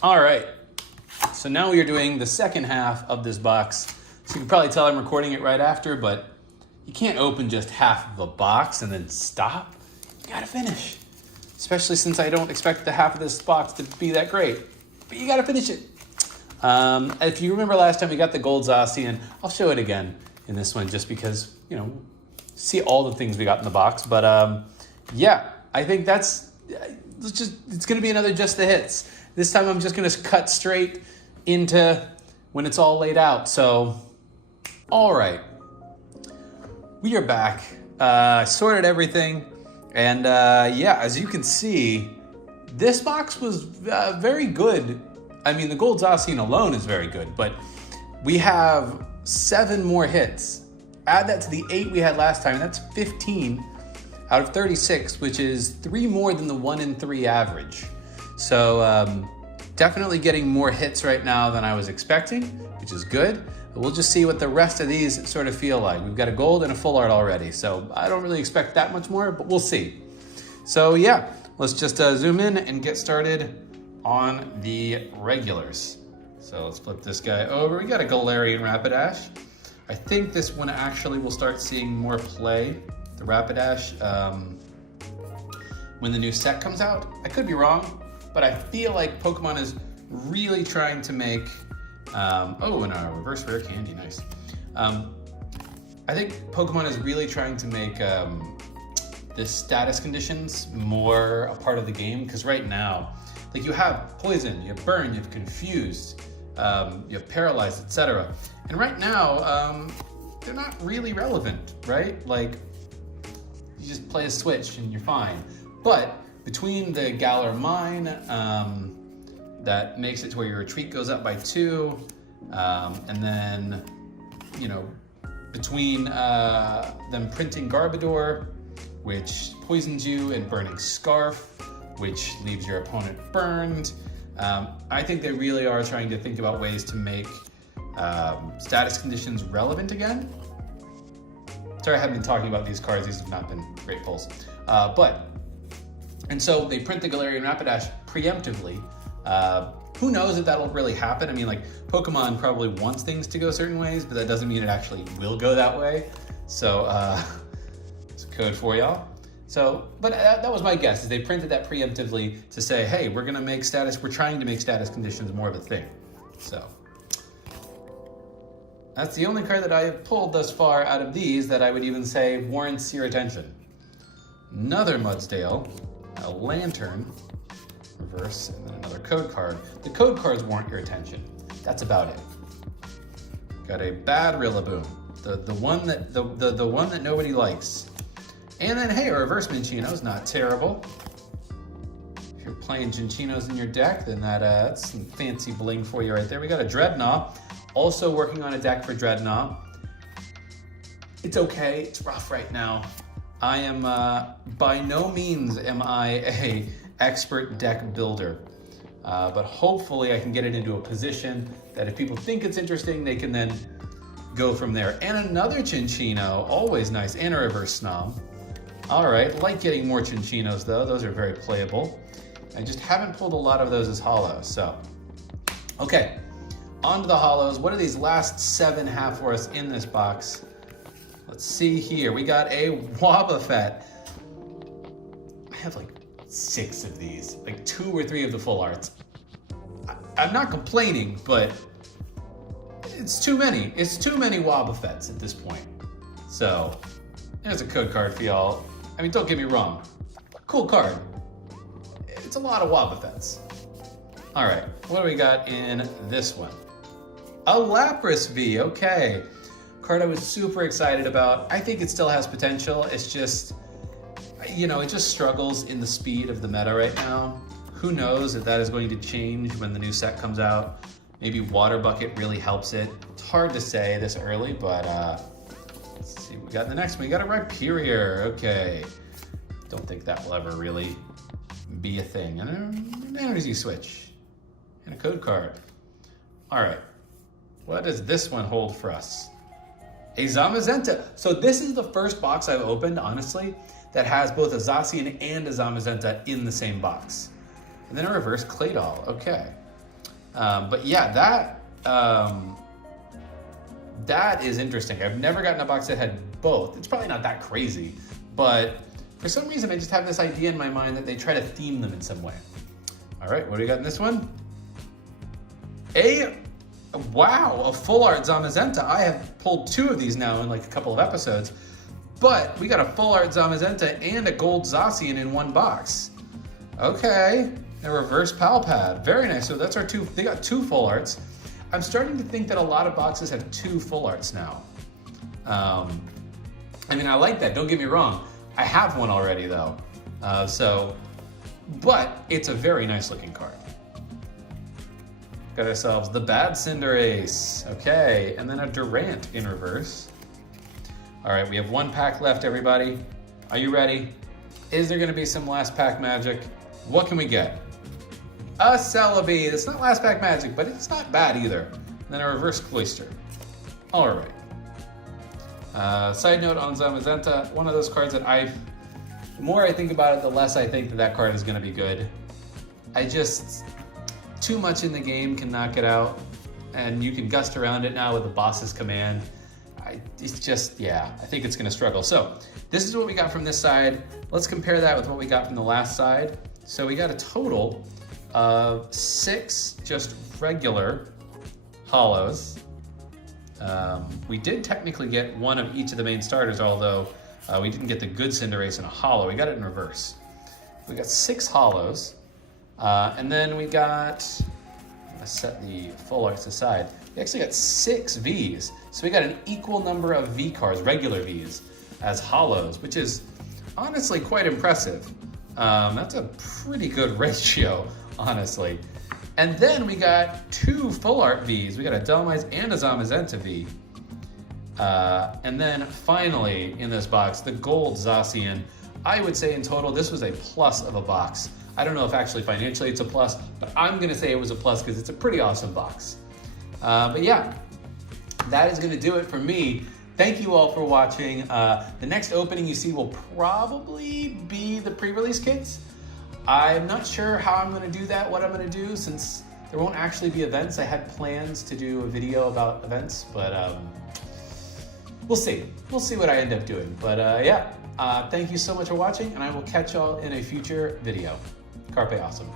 All right, so now we are doing the second half of this box. So you can probably tell I'm recording it right after, but you can't open just half of a box and then stop. You gotta finish. Especially since I don't expect the half of this box to be that great. But you gotta finish it. If you remember last time we got the gold Zacian, I'll show it again in this one just because, see all the things we got in the box. But yeah, I think it's gonna be another Just the Hits. This time I'm just gonna cut straight into when it's all laid out. So, all right, we are back. Sorted everything. And as you can see, this box was very good. I mean, the gold Zacian alone is very good, but we have 7 more hits. Add that to the 8 we had last time, and that's 15 out of 36, which is 3 more than the 1 in 3 average. So definitely getting more hits right now than I was expecting, which is good. But we'll just see what the rest of these sort of feel like. We've got a gold and a full art already, so I don't really expect that much more, but we'll see. So yeah, let's just zoom in and get started on the regulars. So let's flip this guy over. We got a Galarian Rapidash. I think this one actually will start seeing more play, the Rapidash, when the new set comes out. I could be wrong, but I feel like Pokemon is really trying to make, and a reverse rare candy, nice. I think Pokemon is really trying to make the status conditions more a part of the game, because right now, like, you have Poison, you have Burn, you have Confused, you have Paralyzed, etc. And right now, they're not really relevant, right? Like, you just play a switch and you're fine. But between the Galar Mine, that makes it to where your retreat goes up by 2, and then, between them printing Garbodor, which poisons you, and burning Scarf, which leaves your opponent burned. I think they really are trying to think about ways to make status conditions relevant again. Sorry, I haven't been talking about these cards. These have not been great pulls. And so they print the Galarian Rapidash preemptively. Who knows if that'll really happen? I mean, like, Pokemon probably wants things to go certain ways, but that doesn't mean it actually will go that way. So it's a code for y'all. So, but that was my guess, is they printed that preemptively to say, hey, we're trying to make status conditions more of a thing. So that's the only card that I have pulled thus far out of these that I would even say warrants your attention. Another Mudsdale, a Lantern, reverse, and then another code card. The code cards warrant your attention. That's about it. Got a bad Rillaboom, the one that nobody likes. And then, hey, a reverse Minccino's not terrible. If you're playing Cinchinos in your deck, then that's some fancy bling for you right there. We got a Dreadnought, also working on a deck for Dreadnought. It's okay, it's rough right now. I am, by no means am I a expert deck builder, but hopefully I can get it into a position that if people think it's interesting, they can then go from there. And another Cinccino, always nice, and a reverse Snob. All right, like getting more Cinchinos though. Those are very playable. I just haven't pulled a lot of those as hollows, so. Okay, on to the hollows. What are these last 7 have for us in this box? Let's see here. We got a Wobbuffet. I have like 6 of these, like 2 or 3 of the full arts. I'm not complaining, but it's too many. It's too many Wobbuffets at this point. So, there's a code card for y'all. I mean, don't get me wrong. Cool card. It's a lot of Wobbuffets. All right, what do we got in this one? A Lapras V, okay. Card I was super excited about. I think it still has potential. It's just, it just struggles in the speed of the meta right now. Who knows if that is going to change when the new set comes out. Maybe Water Bucket really helps it. It's hard to say this early, but let's see what we got in the next one. We got a Rhyperior, okay. Don't think that will ever really be a thing. And an Energy Switch and a code card. All right, what does this one hold for us? A Zamazenta. So this is the first box I've opened, honestly, that has both a Zacian and a Zamazenta in the same box. And then a reverse Claydol, okay. But yeah, that is interesting. I've never gotten a box that had both. It's probably not that crazy, but for some reason I just have this idea in my mind that they try to theme them in some way. All right, what do we got in this one? Wow, a full art Zamazenta. I have pulled 2 of these now in like a couple of episodes, but we got a full art Zamazenta and a gold Zacian in one box. Okay, a reverse Palpad. Very nice. So that's our 2, they got 2 full arts. I'm starting to think that a lot of boxes have 2 full arts now. I mean, I like that, don't get me wrong. I have one already though. But it's a very nice looking card. Got ourselves the bad Cinderace. Okay, and then a Durant in reverse. All right, we have 1 pack left, everybody. Are you ready? Is there gonna be some last pack magic? What can we get? A Celebi. It's not last pack magic, but it's not bad either. And then a reverse Cloyster. All right. Side note on Zamazenta, one of those cards that the more I think about it, the less I think that card is gonna be good. Too much in the game can knock it out, and you can gust around it now with the boss's command. I think it's gonna struggle. So this is what we got from this side. Let's compare that with what we got from the last side. So we got a total of 6 just regular hollows. We did technically get 1 of each of the main starters, although we didn't get the good Cinderace in a hollow. We got it in reverse. We got 6 hollows. And then we got, let's set the full arts aside. We actually got 6 Vs. So we got an equal number of V cards, regular Vs, as hollows, which is honestly quite impressive. That's a pretty good ratio, honestly. And then we got 2 full art Vs. We got a Dhelmise and a Zamazenta V. And then finally in this box, the gold Zacian. I would say in total, this was a plus of a box. I don't know if actually financially it's a plus, but I'm gonna say it was a plus because it's a pretty awesome box. But yeah, that is gonna do it for me. Thank you all for watching. The next opening you see will probably be the pre-release kits. I'm not sure how I'm gonna do that, what I'm gonna do, since there won't actually be events. I had plans to do a video about events, but we'll see. We'll see what I end up doing. But yeah, thank you so much for watching, and I will catch y'all in a future video. Carpe awesome.